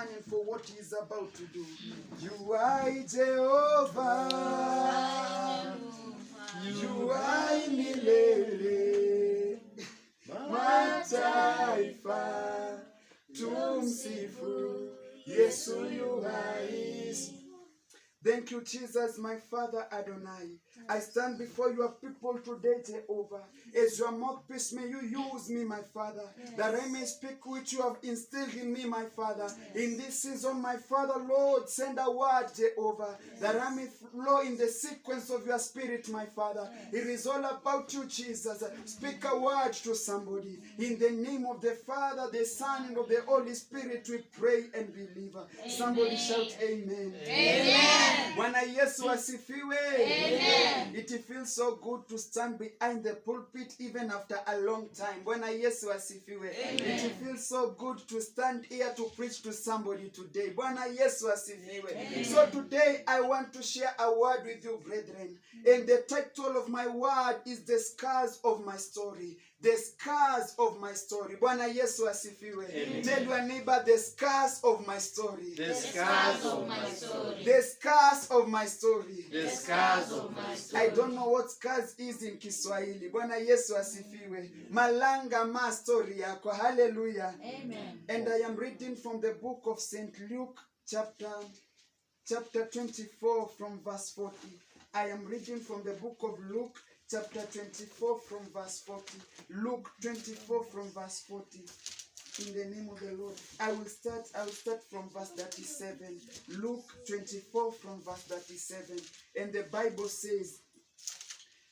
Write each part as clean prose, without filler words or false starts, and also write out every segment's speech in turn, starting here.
son and for what he is about to do. You are Jehovah. You are milele. Mataifa tumsifu Yesu yu hai. Thank you, Jesus, my Father Adonai. I stand before your people today, Jehovah. As your mouthpiece, may you use me, my Father, that I may speak which you have instilled in me, my Father. In this season, my Father, Lord, send a word, Jehovah, that I may flow in the sequence of your Spirit, my Father. It is all about you, Jesus. Speak a word to somebody. In the name of the Father, the Son, and of the Holy Spirit, we pray and believe. Somebody shout amen. Amen. Bwana Yesu asifiwe. Amen. It feels so good to stand behind the pulpit even after a long time. Bwana Yesu asifiwe. It feels so good to stand here to preach to somebody today. Bwana Yesu asifiwe. So today I want to share a word with you, brethren. And the title of my word is The Scars of My Story. The scars of my story. Bwana Yesu asifiwe. Tell your neighbor, the scars of my story. The scars of my story. The scars of my story. The scars of my story. I don't know what scars is in Kiswahili. Bwana Yesu asifiwe. Malanga ma story yako. Hallelujah. Amen. And I am reading from the book of St. Luke, chapter 24 from verse 40. I am reading from the book of Luke, chapter 24 from verse 40. Luke 24 from verse 40. In the name of the Lord. I will start from verse 37. Luke 24 from verse 37. And the Bible says,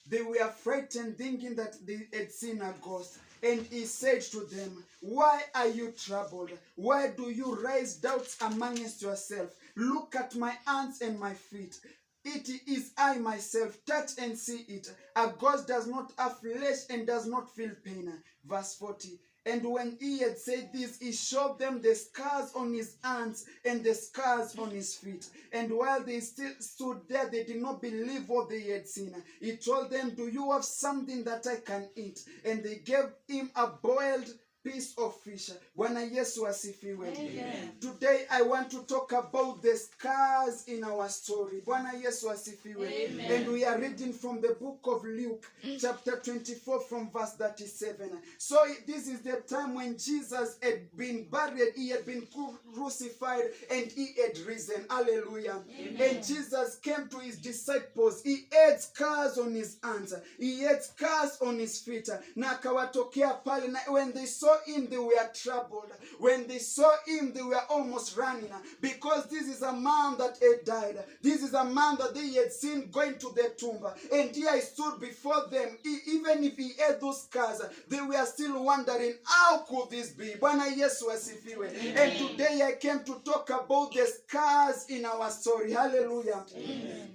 they were frightened, thinking that they had seen a ghost. And he said to them, why are you troubled? Why do you raise doubts amongst yourselves? Look at my hands and my feet. It is I myself. Touch and see it. A ghost does not have flesh and does not feel pain. Verse 40. And when he had said this, he showed them the scars on his hands and the scars on his feet. And while they still stood there, they did not believe what they had seen. He told them, do you have something that I can eat? And they gave him a boiled piece of fish. Bwana Yesu asifiwe. Today I want to talk about the scars in our story. Bwana Yesu asifiwe. And we are reading from the book of Luke, chapter 24 from verse 37. So this is the time when Jesus had been buried, he had been crucified, and he had risen. Hallelujah. And Jesus came to his disciples. He had scars on his hands. He had scars on his feet. Na akawatokea pale, na when they saw him, they were troubled. When they saw him, they were almost running, because this is a man that had died. This is a man that they had seen going to the tomb, and here I stood before them. Even if he had those scars, they were still wondering, how could this be? Bwana Yesu asifiwe. And today I came to talk about the scars in our story. Hallelujah. Amen.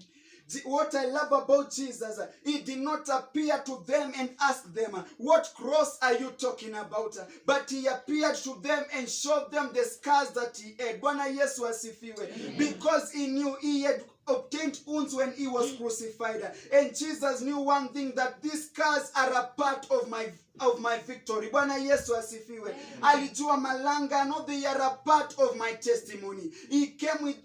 What I love about Jesus, he did not appear to them and ask them, what cross are you talking about? But he appeared to them and showed them the scars that he had. Bwana Yesu asifiwe. Because he knew he had obtained wounds when he was crucified. And Jesus knew one thing, that these scars are a part of my victory. Bwana Yesu asifiwe. Alijua malanga, no, they are a part of my testimony. He came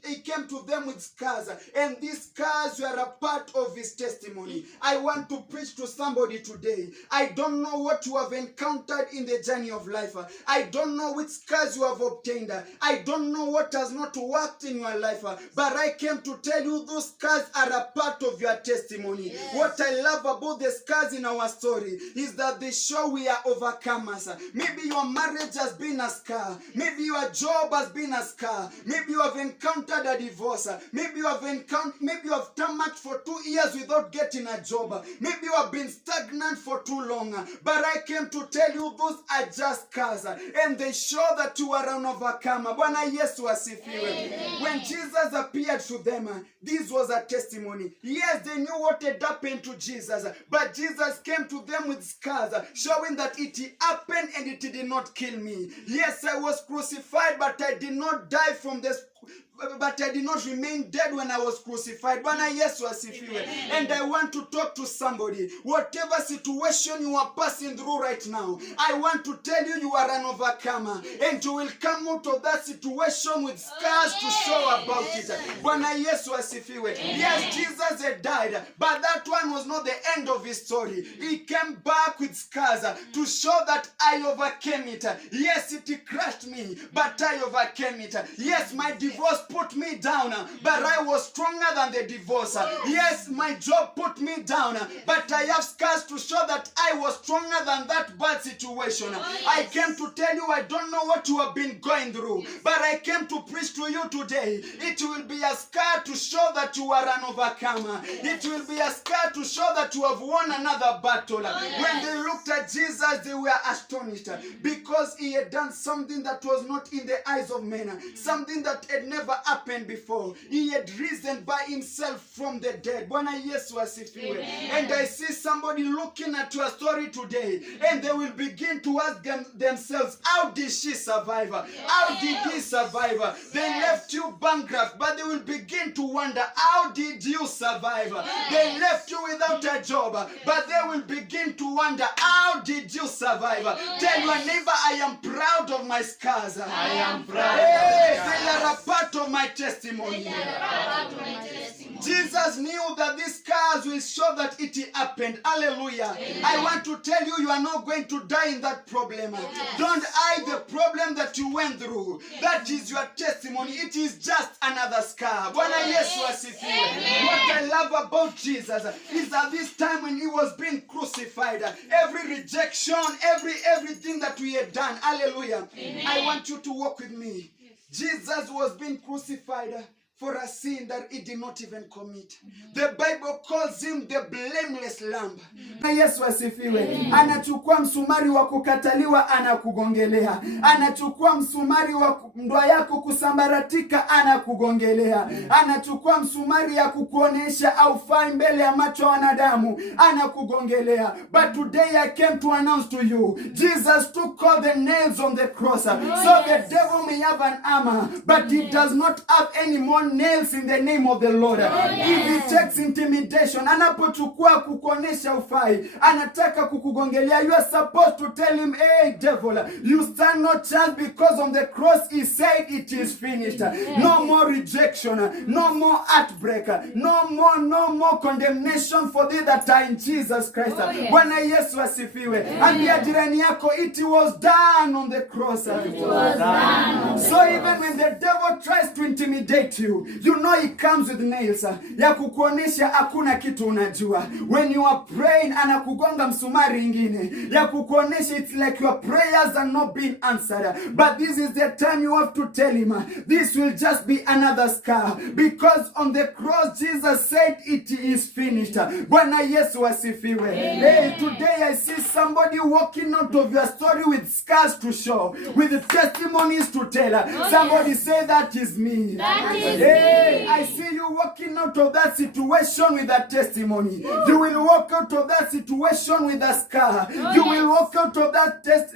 to them with scars, and these scars were a part of his testimony. I want to preach to somebody today. I don't know what you have encountered in the journey of life. I don't know which scars you have obtained. I don't know what has not worked in your life. But I came to tell you, those scars are a part of your testimony. Yes. What I love about the scars in our story is that they show we are overcomers. Maybe your marriage has been a scar. Maybe your job has been a scar. Maybe you have encountered a divorce. Maybe you have tamaked for 2 years without getting a job. Maybe you have been stagnant for too long. But I came to tell you, those are just scars, and they show that you are an overcomer. Bwana Yesu asifiwe. When Jesus appeared to them, this was a testimony. Yes, they knew what had happened to Jesus, but Jesus came to them with scars, showing that it happened and it did not kill me. Yes, I was crucified, but I did not die from the did not remain dead when I was crucified. Bwana Yesu asifiwe. And I want to talk to somebody. Whatever situation you are passing through right now, I want to tell you, you are an overcomer. And you will come out of that situation with scars to show about it. Bwana Yesu asifiwe. Yes, Jesus had died, but that one was not the end of his story. He came back with scars to show that I overcame it. Yes, it crushed me, but I overcame it. Yes, my divorce put me down, but I was stronger than the divorce. Yes, my job put me down, but I have scars to show that I was stronger than that bad situation. I came to tell you, I don't know what you have been going through, but I came to preach to you today. It will be a scar to show that you are an overcomer. It will be a scar to show that you have won another battle. When they looked at Jesus, they were astonished because he had done something that was not in the eyes of men, something that had never happened before. He had risen by himself from the dead. Bwana Yesu asifiwe. And I see somebody looking at your story today, and they will begin to ask themselves, how did she survive? How did he survive? They left you bankrupt, but they will begin to wonder, how did you survive? They left you without a job, but they will begin to wonder, how did you survive? Tell your neighbor, I am proud of my scars. I am proud. Hey, they are a part of my testimony. Jesus knew that these scars will show that it happened. Hallelujah. I want to tell you, you are not going to die in that problem. Don't hide the problem that you went through. That is your testimony. It is just another scar. Bwana Yesu asifiwe. What I love about Jesus is that this time when he was being crucified, every rejection, everything that we had done, hallelujah. I want you to walk with me. Jesus was being crucified for a sin that he did not even commit. The Bible calls him the blameless lamb. Na Yesu asifiwe. Anachukua msumari wa kukataliwa, anakugongelea. Anachukua msumari wa ndoa yako kusambaratika, anakugongelea. Anachukua msumari ya kukuonesha haufai mbele ya macho ya wanadamu, anakugongelea. But today I came to announce to you, Jesus took all the nails on the cross. So the devil may have an armor, but he does not have any more nails in the name of the Lord. If he takes intimidation, anapochukua kukuonesha ufai, anataka kukugongelea, you are supposed to tell him, hey devil, you stand no chance, because on the cross he said it is finished. No more rejection, no more heartbreak, no more condemnation for thee that are in Jesus Christ. Bwana Yesu asifiwe. Ambia jirani yako, it was done on the cross. It was done. So even when the devil tries to intimidate you, you know he comes with nails ya kukuonesha hakuna kitu unajua. When you are praying, anakugonga msumari ingine ya kukuonesha it's like your prayers are not being answered. But this is the time you have to tell him, this will just be another scar, because on the cross Jesus said it is finished. Bwana Yesu asifiwe. Hey, today I see somebody walking out of your story with scars to show, with testimonies to tell. Somebody say, that is me. That is Hey, I see you walking out of that situation with a testimony. You will walk out of that situation with a scar. You will walk out of that test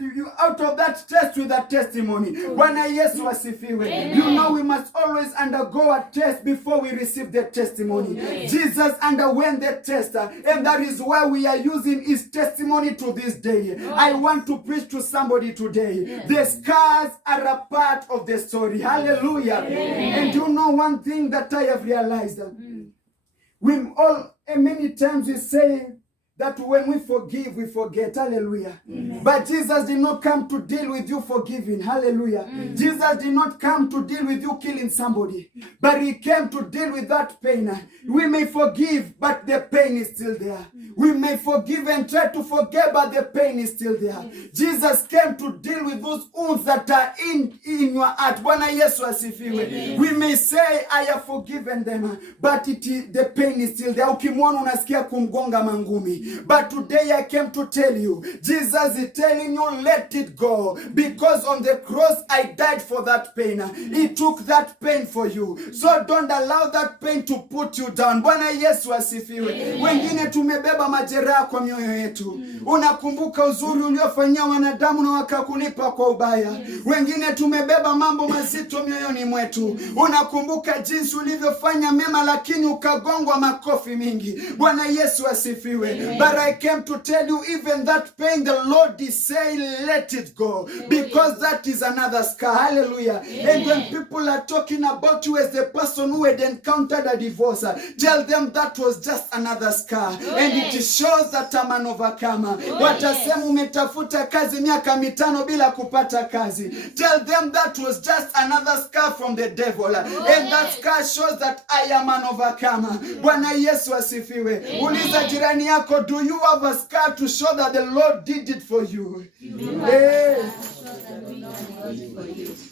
with a testimony. Bwana Yesu asifiwe. You know we must always undergo a test before we receive the testimony. Jesus underwent the test, and that is why we are using his testimony to this day. I want to preach to somebody today. The scars are a part of the story. Hallelujah. And you know one thing that I have realized, we all, many times we say that when we forgive, we forget. Hallelujah. Amen. But Jesus did not come to deal with you forgiving. Hallelujah. Jesus did not come to deal with you killing somebody, but he came to deal with that pain. We may forgive, but the pain is still there. We may forgive and try to forget, but the pain is still there. Jesus came to deal with those wounds that are in your heart. Bwana Yesu asifiwe. We may say, I have forgiven them, but the pain is still there. Ukimwona unasikia kumgonga mangumi. me. But today I came to tell you, Jesus is telling you, let it go. Because on the cross I died for that pain. He took that pain for you. So don't allow that pain to put you down. Bwana Yesu asifiwe. Wengine tumebeba majeraha kwa mioyo yetu. Unakumbuka uzuri uliofanyia wanadamu na wakakulipa kwa ubaya. Wengine tumebeba mambo mazito mioyoni mwetu. Unakumbuka jinsi ulivyofanya mema lakini ukagongwa makofi mingi. Bwana Yesu asifiwe. But I came to tell you, even that pain, the Lord is saying, let it go. Because that is another scar. Hallelujah. And when people are talking about you as the person who had encountered a divorce, tell them that was just another scar. And it shows that I'm an overcomer. Watasema umetafuta kazi miaka 5 bila kupata kazi. Tell them that was just another scar from the devil. And that scar shows that I am an overcomer. Bwana Yesu asifiwe. Uliza jirani yako, do you have a scar to show that the Lord did it for you? Hey.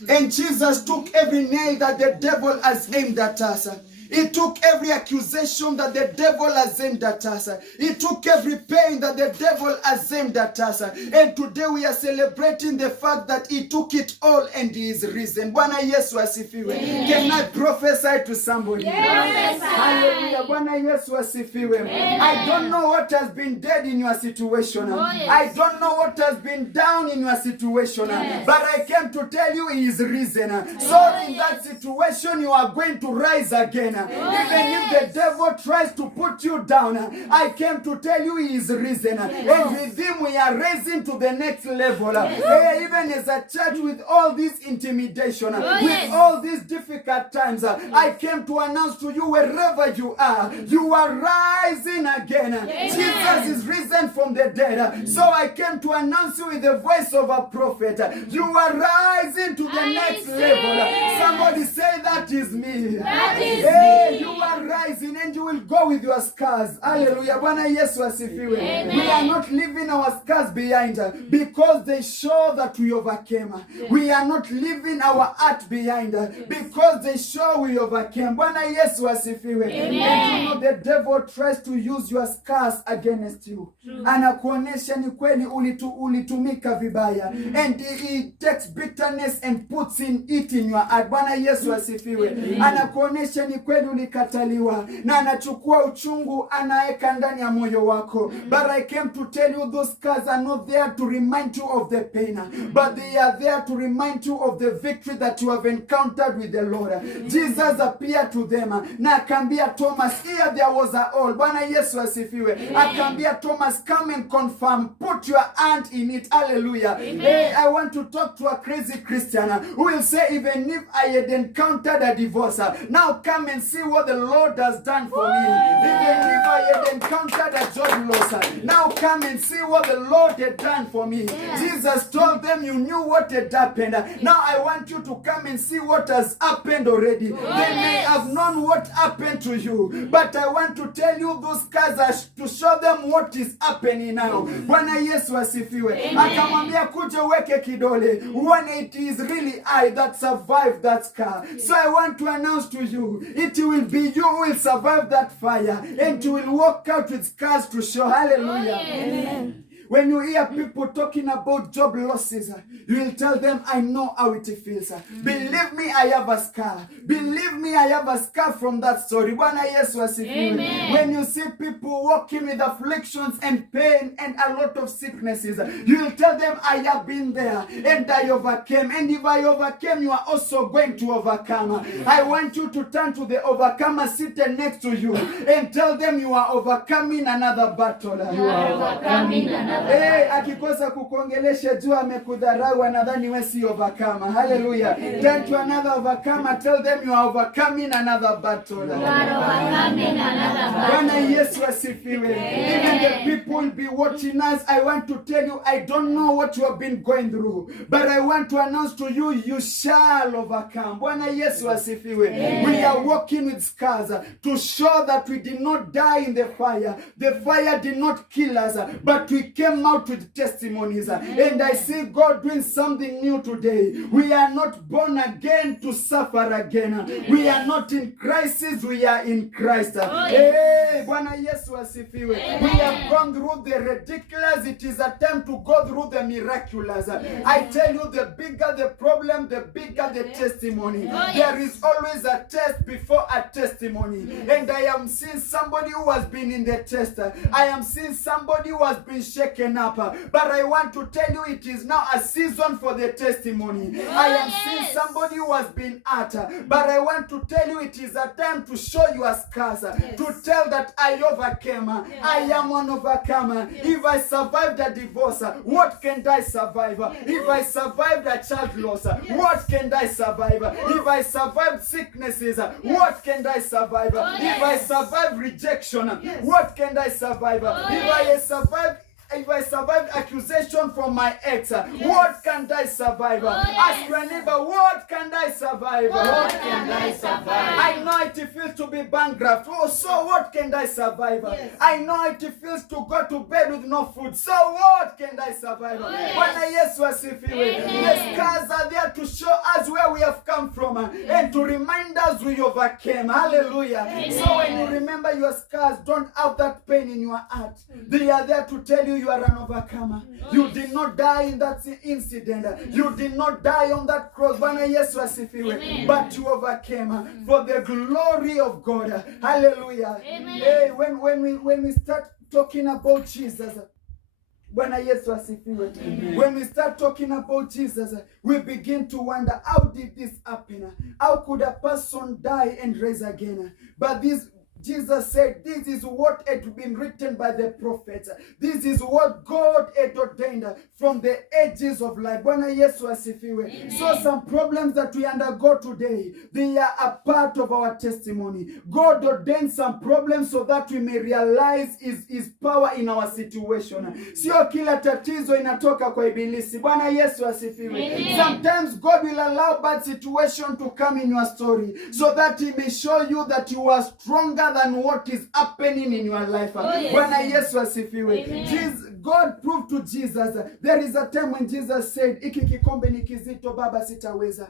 And Jesus took every nail that the devil has aimed at us. He took every accusation that the devil has aimed at us. He took every pain that the devil has aimed at us. And today we are celebrating the fact that he took it all and he is risen. Bwana Yesu asifiwe. Can I prophesy to somebody? Yes. Hallelujah. Bwana Yesu asifiwe. I don't know what has been dead in your situation. I don't know what has been down in your situation. But I came to tell you he is risen. So in that situation you are going to rise again. Even if the devil tries to put you down, I came to tell you he is risen. And with him we are raising to the next level. Even as a church, with all this intimidation, with all these difficult times, I came to announce to you, wherever you are rising again. Jesus is risen from the dead. So I came to announce you with the voice of a prophet. You are rising to the next level. Somebody say, that is me. That is me. You are rising and you will go with your scars. Hallelujah. Bwana Yesu asifiwe. We are not leaving our scars behind because they show that we overcame. We are not leaving our heart behind because they show we overcame. Bwana Yesu asifiwe. And you know the devil tries to use your scars against you. Anakuonesha ni kweli ulitumika vibaya. And he takes bitterness and puts it in your heart. Bwana Yesu asifiwe. Anakuonesha ni kweli ulikataliwa na anachukua uchungu anaeka ndani ya moyo wako. But I came to tell you, those scars are not there to remind you of the pain, but they are there to remind you of the victory that you have encountered with the Lord. Jesus appeared to them na akaambia Thomas, here there was a hole. Bwana Yesu asifiwe. Akaambia Thomas, come and confirm, put your hand in it. Hallelujah. Hey, I want to talk to a crazy Christian who will say, even if I had encountered a divorce, now come and see what the Lord has done for me. Even if I had encountered a job loss, now come and see what the Lord had done for me. Jesus told them, you knew what had happened. Now I want you to come and see what has happened already. They may have known what happened to you, but I want to tell you, those scars are to show them what is happening now. Bwana Yesu asifiwe. Akamwambia kuja weke kidole. When it is really I that survived that scar. So I want to announce to you, it will be you who will survive that fire, and you will walk out with scars to show. Hallelujah. Amen. When you hear people talking about job losses, you will tell them, I know how it feels. Believe me, I have a scar. Believe me, I have a scar from that story. Bwana Yesu asifiwe. When you see people walking with afflictions and pain and a lot of sicknesses, you will tell them, I have been there and I overcame. And if I overcame, you are also going to overcome. I want you to turn to the overcomer seated next to you and tell them you are overcoming another battle. You are overcoming another. Akikosa kukuongelesha juu amekudharau, anadhani wewe si overcomer. Hallelujah. Turn to another overcomer, tell them you are overcoming another battle. You are overcoming another battle. Bwana Yesu asifiwe. Even the people will be watching us. I want to tell you, I don't know what you have been going through, but I want to announce to you, you shall overcome. Bwana Yesu asifiwe. We are walking with scars to show that we did not die in the fire. The fire did not kill us, but we came came out with testimonies. And I see God doing something new today. We are not born again to suffer again. We are not in crisis, we are in Christ. Hey, Bwana Yesu asifiwe. We have gone through the ridiculous. It is a time to go through the miraculous. I tell you, the bigger the problem, the bigger the testimony. There is always a test before a testimony. And I am seeing somebody who has been in the test. I am seeing somebody who has been shaken up. But I want to tell you, it is now a season for the testimony. I am seeing somebody who has been hurt. But I want to tell you, it is a time to show your scars. To tell that I overcame. I am an overcomer. If I survived a divorce, what can I survive? If I survived a child loss, what can I survive? If I survived sicknesses, what can I survive? If I survived rejection, what can I survive? If I survived accusation from my ex, what can I survive? Ask your neighbor, what can I survive? What can I survive? I know it feels to be bankrupt. Oh, so what can I survive? I know it feels to go to bed with no food. So what can I survive? Bwana Yesu asifiwe. The scars are there to show us where we have come from and to remind us we overcame. Hallelujah. So when you remember your scars, don't have that pain in your heart. They are there to tell you you are an overcomer. You did not die in that incident. You did not die on that cross. Bwana Yesu asifiwe. But you overcame for the glory of God. Hallelujah. Hey, when we start talking about Jesus, Bwana Yesu asifiwe. When we start talking about Jesus, we begin to wonder, how did this happen? How could a person die and rise again? But Jesus said, this is what had been written by the prophets. This is what God had ordained from the ages of life. Bwana Yesu asifiwe. So some problems that we undergo today, they are a part of our testimony. God ordained some problems so that we may realize his power in our situation. Sio kila tatizo inatoka kwa ibilisi. Bwana Yesu asifiwe. Sometimes God will allow bad situation to come in your story so that he may show you that you are stronger than what is happening in your life. Bwana Yesu asifiwe. God proved to Jesus. There is a time when Jesus said, iki kikombe ni kizito baba sitaweza.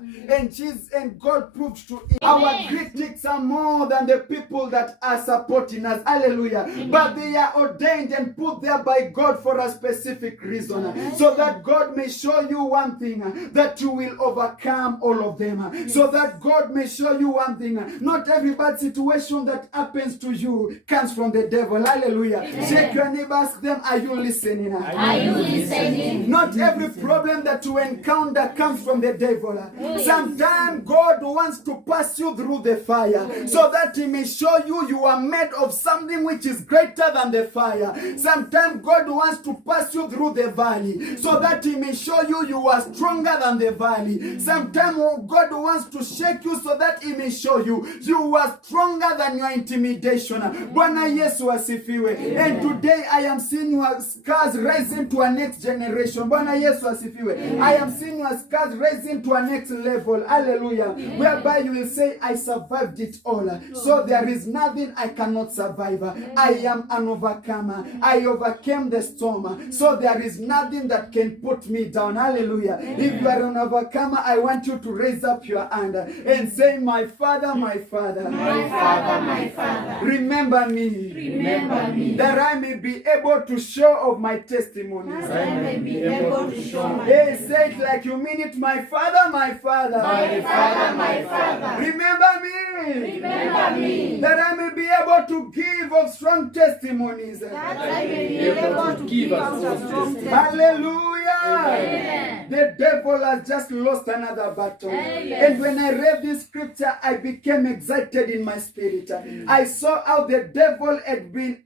And God proved to him. Our critics are more than the people that are supporting us. Hallelujah. But they are ordained and put there by God for a specific reason. So that God may show you one thing, that you will overcome all of them. So that God may show you one thing. Not every bad situation that happens to you comes from the devil. Hallelujah. Shake your neighbor, ask them, are you listening? Are you listening? Not every problem that you encounter comes from the devil. Sometimes God wants to pass you through the fire so that he may show you you are made of something which is greater than the fire. Sometimes God wants to pass you through the valley so that he may show you you are stronger than the valley. Sometimes God wants to shake you so that he may show you you are stronger than your intimidation. Bwana Yesu asifiwe. And today I am seeing your scars rising to a next generation. Bwana Yesu asifiwe. I am seeing your scars rising to a next level. Hallelujah. Whereby you will say, I survived it all. So there is nothing I cannot survive. I am an overcomer. I overcame the storm. So there is nothing that can put me down. Hallelujah. If you are an overcomer, I want you to raise up your hand and say, my Father, my Father. My Father, my Father. Remember me. Remember me. That I may be able to show of my testimonies. That I may be able to show my Hey, say it like you mean it. My Father, my Father. My Father, my Father. Remember me. Remember me. That I may be able to give of strong testimonies. That I may be able to give us a strong testimony. Hallelujah. Amen. The devil has just lost another battle. Amen. And when I read this scripture, I became excited in my spirit. I saw how the devil had been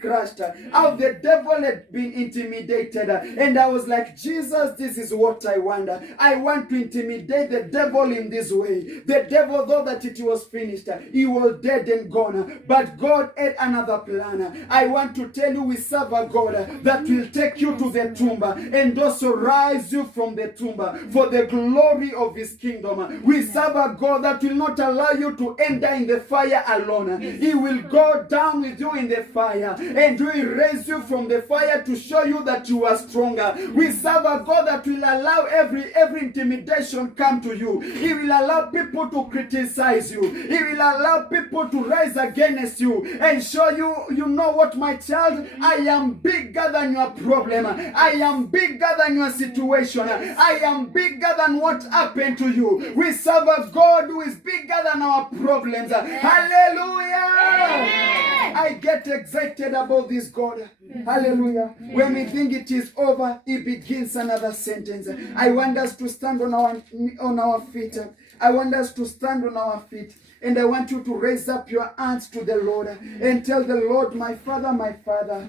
crushed, how the devil had been intimidated. And I was like, Jesus, this is what I want. I want to intimidate the devil in this way. The devil thought that it was finished. He was dead and gone. But God had another plan. I want to tell you, we serve a God that will take you to the tomb. and also rise you from the tomb for the glory of his kingdom. We serve a God that will not allow you to enter in the fire alone. He will go down with you in the fire and he will raise you from the fire to show you that you are stronger. We serve a God that will allow every intimidation come to you. He will allow people to criticize you. He will allow people to rise against you and show you, you know what, my child, I am bigger than your problem. I am bigger than your situation. I am bigger than what happened to you. We serve a God who is bigger than our problems. Hallelujah. I get excited about this God. Hallelujah. When we think it is over, he begins another sentence. I want us to stand on our feet. I want us to stand on our feet. And I want you to raise up your hands to the Lord and tell the Lord, my Father, my Father,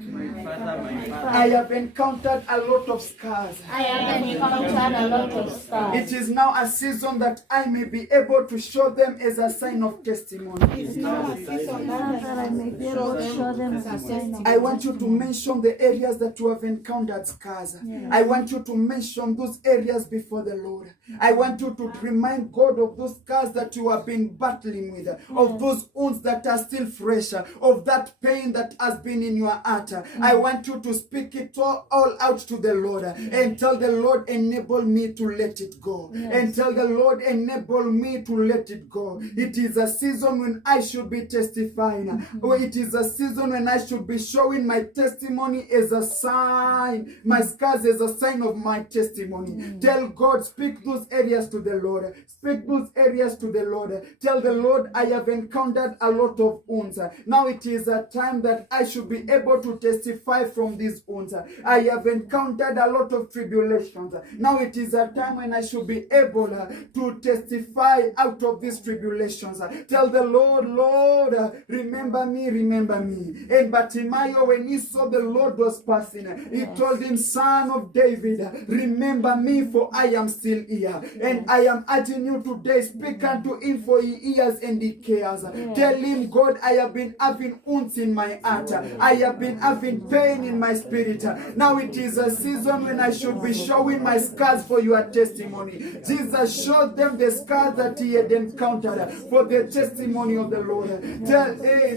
I have encountered a lot of scars. I have encountered a lot of scars. It is now a season that I may be able to show them as a sign of testimony. It's now a season that I may be able to show them as a sign. I want you to mention the areas that you have encountered scars. I want you to mention those areas before the Lord. I want you to remind God of those scars that you have been battling with, of those wounds that are still fresh, of that pain that has been in your heart. I want you to speak it all out to the Lord and tell the Lord, enable me to let it go. And tell the Lord, enable me to let it go. It is a season when I should be testifying. It is a season when I should be showing my testimony as a sign, my scars as a sign of my testimony. Tell God, speak those areas to the Lord. Speak those areas to the Lord. Tell the Lord, I have encountered a lot of wounds. Now it is a time that I should be able to testify from these wounds. I have encountered a lot of tribulations. Now it is a time when I should be able to testify out of these tribulations. Tell the Lord, Lord, remember me, remember me. And Bartimaeus, when he saw the Lord was passing, he told him, Son of David, remember me, for I am still here. And I am urging you today, speak unto him, for he hears and he cares. Tell him, God, I have been having wounds in my heart. I have been having pain in my spirit. Now it is a season when I should be showing my scars for your testimony. Jesus showed them the scars that he had encountered for the testimony of the Lord.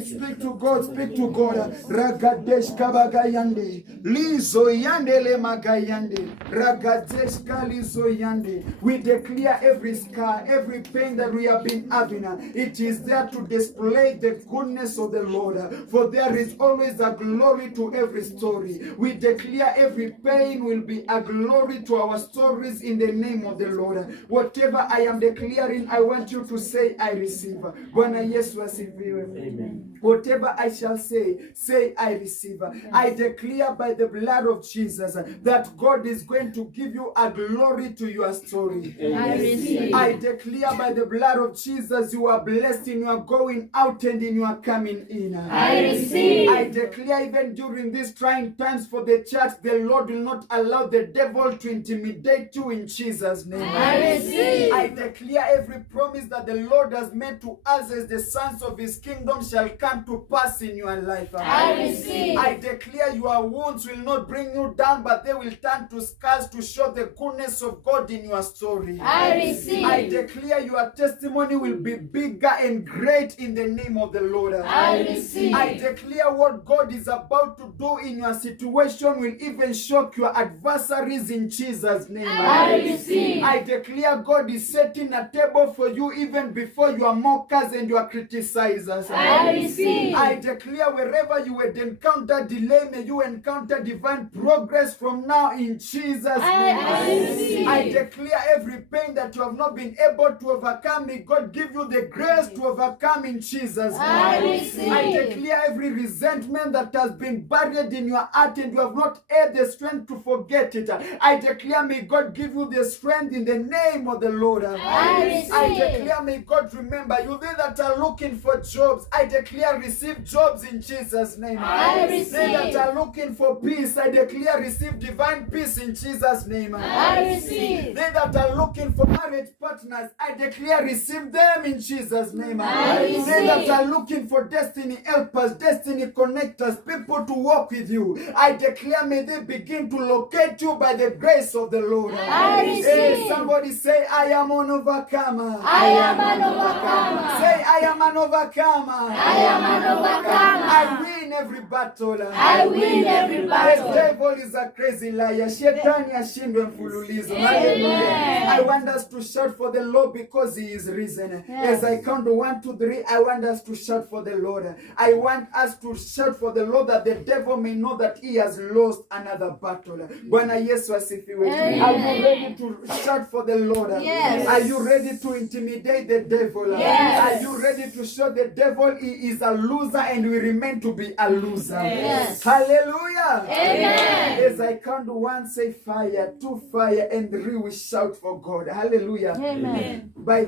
Speak to God, speak to God. Ragadesh kabagayande, lizo yande le magayande, ragadesh kalizo yande. We declare every scar, every pain that we have been having, it is there to display the goodness of the Lord. For there is always a glory to every story. We declare every pain will be a glory to our stories in the name of the Lord. Whatever I am declaring, I want you to say, I receive. Bwana Yesu asifiwe. Amen. Whatever I shall say I receive. I declare by the blood of Jesus that God is going to give you a glory to your story. I receive. I declare by the blood of Jesus you are blessed in your going out and in your coming in. I receive. I declare even during these trying times for the church, the Lord will not allow the devil to intimidate you in Jesus' name. I receive. I declare every promise that the Lord has made to us as the sons of his kingdom shall come to pass in your life. I receive. I declare your wounds will not bring you down, but they will turn to scars to show the goodness of God in your story. I receive. I declare your testimony will be bigger and great in the name of the Lord. I receive. I declare what God is about to do in your situation will even shock your adversaries in Jesus' name. I receive. I declare God is setting a table for you even before your mockers and your criticizers. I receive. I declare wherever you had encountered delay, may you encounter divine progress from now in Jesus' name. I receive. I declare every pain that you have not been able to overcome, may God give you the grace to overcome in Jesus' name. I receive. I declare every resentment that has been buried in your heart and you have not had the strength to forget it. I declare, may God give you the strength in the name of the Lord. I receive. I declare, may God remember you. They that are looking for jobs, I declare, receive jobs in Jesus' name. I receive. They that are looking for peace, I declare, receive divine peace in Jesus' name. I receive. They that are looking for marriage partners, partners, I declare receive them in Jesus' name. I They that receive. are looking for destiny helpers, destiny connectors, people to walk with you, I declare may they begin to locate you by the grace of the Lord. I receive. Somebody say, I am an overcomer. I am an overcomer. Say, I am an overcomer. I am an overcomer. I win every battle. I win every The battle. devil is a crazy liar. Shetani ashindwe mfululizo. Amen. Hallelujah. I want us to shout for the Lord because he is risen. Yes. As I count 1, 2, 3, I want us to shout for the Lord. I want us to shout for the Lord that the devil may know that he has lost another battle. Bwana Yesu asifiwe. Amen. Are you ready to shout for the Lord? Yes. Are you ready to intimidate the devil? Yes. Are you ready to show the devil he is a loser and we remain to be a loser? Yes. Hallelujah. Amen. As I count 1, say fire, 2 fire, and 3 we shout for God. Hallelujah. Amen. By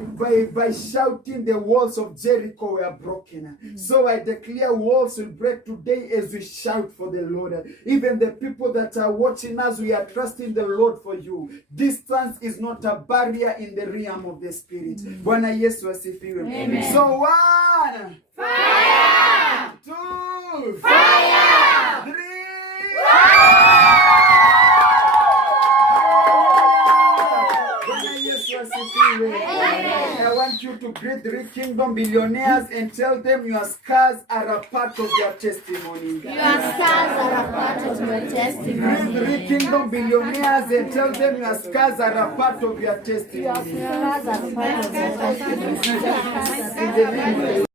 shouting, the walls of Jericho were broken. So I declare walls will break today as we shout for the Lord. Even the people that are watching us, we are trusting the Lord for you. Distance is not a barrier in the realm of the Spirit. Bwana Yesu asifiwe. Amen. So 1, Fire! 2, Fire! 3, Bwana Yesu asifiwe. I want you to greet 3 kingdom billionaires and tell them your scars are a part of your testimony. Your scars are a part of your Greet testimony. 3 kingdom billionaires and tell them your scars are a part of your Your testimony. scars are a part of your testimony. In the name of the